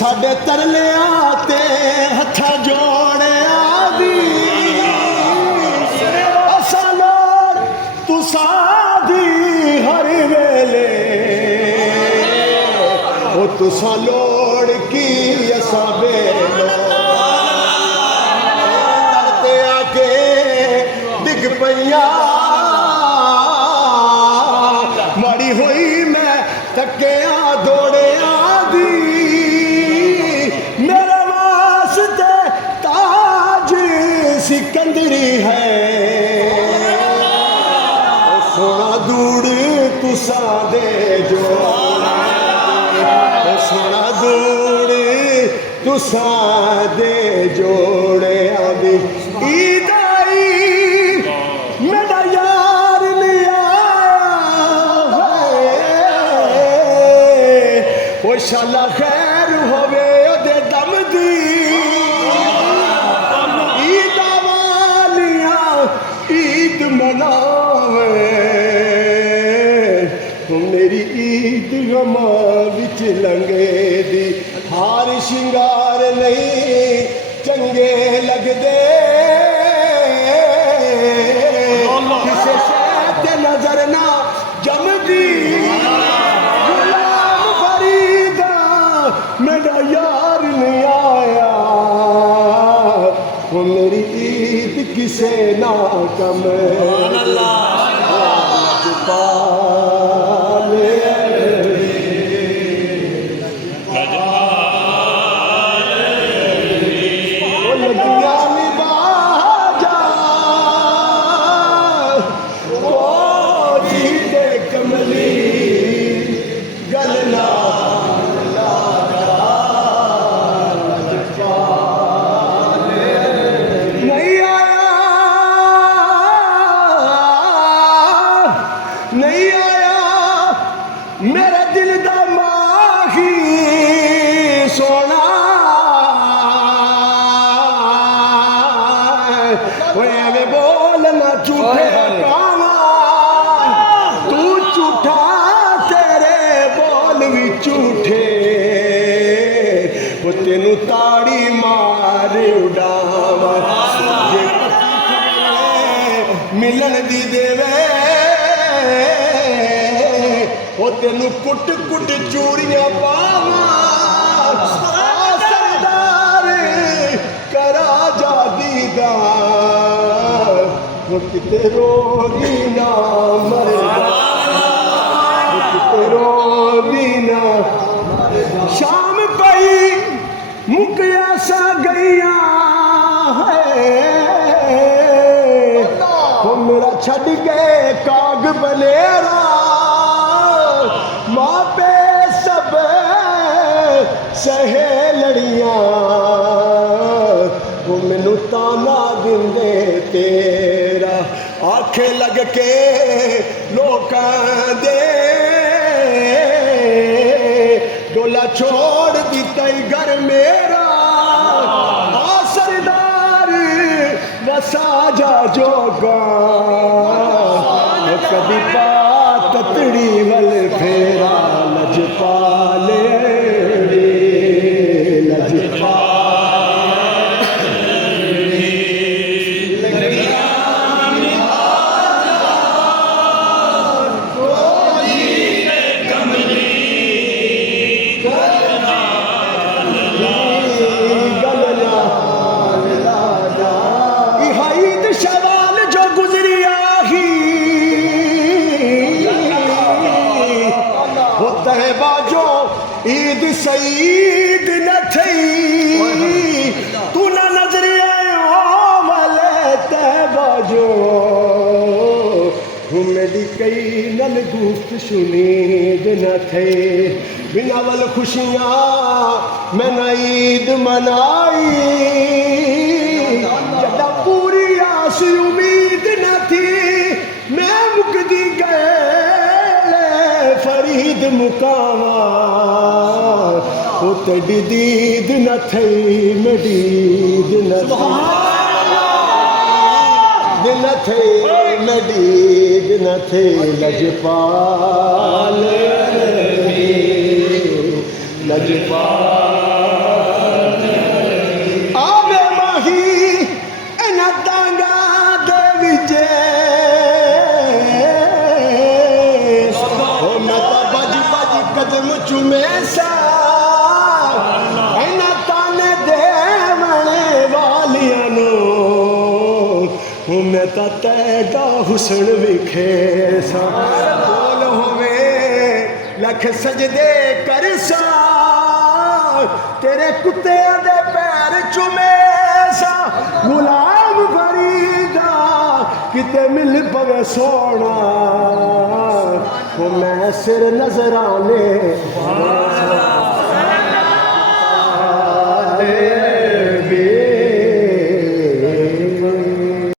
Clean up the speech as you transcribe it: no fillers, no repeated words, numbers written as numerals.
साडे तरलिया ते हथा जोड़िया दी असा लोड़ तुसा दी हर वेले ओ तुसा लोड़ की असा वेलो तरते आके डिग पईया माड़ी हुई मैं थकिया दौड़िया दी मेरे वास्ते ताज सिकंदरी है सोना दूड़ तुसा दे जो सोना दूड़ तुसा दे जोड़े आदि ईद आई मेरा यार लिया वो शाला खैर होवे ओदे दम दी ईद वालिया ईद मनावे मेरी ईद गमा विच लंगे दी हार शिंगार नहीं चंगे लगदे किसे शहर ते नजर ना जमदी गुलाम फरीदा मेरा यार नहीं आया वो मेरी ईद किसे ना कम नहीं आया मेरे दिल दा माही सोना वे बोलना झूठे कावा तू झूठा तेरे बोल भी झूठे वो तेनू ताड़ी मार उड़ावा मिलन दी देवे वो तेनू कुट कुट चूड़ियां पावा सरदार करा जा दीदार वो किते रोगी ना मरेगा वो किते रोगी ना शाम पई मुकिया सा गईया वो मेरा छड़ गए काग बलेरा माँ पे सब सहेलड़ियां वो मैनू ताना दिंदे तेरा आखे लग के लोकां दे डोला छोड़ दिता घर मेरा आ सरदार वसा जा जोगा कभी ततड़ी वल फेरा लजपाले बाजो ईद सईद न थई तू ना नजर आयो वाले ते बाजो मेरी कई नल दोस्त सुनीद न थे बिना वल खुशियां मैं न ईद मनाई जदा पूरी आस उम्मीद न थी मैं मुकदी गए फरीद मुकावा वो तेरी दीद न थई मेरी दीद न थी मेरी दीद न थी लजपाल लजपाल हूँ मैं तो तेरा हुसन विखे सा बोल होवे लख सजदे कर सा तेरे कुत्ते दे पैर चुमे सा गुलाम फरीदा किते मिल पवे सोना वो मैं सिर नजराने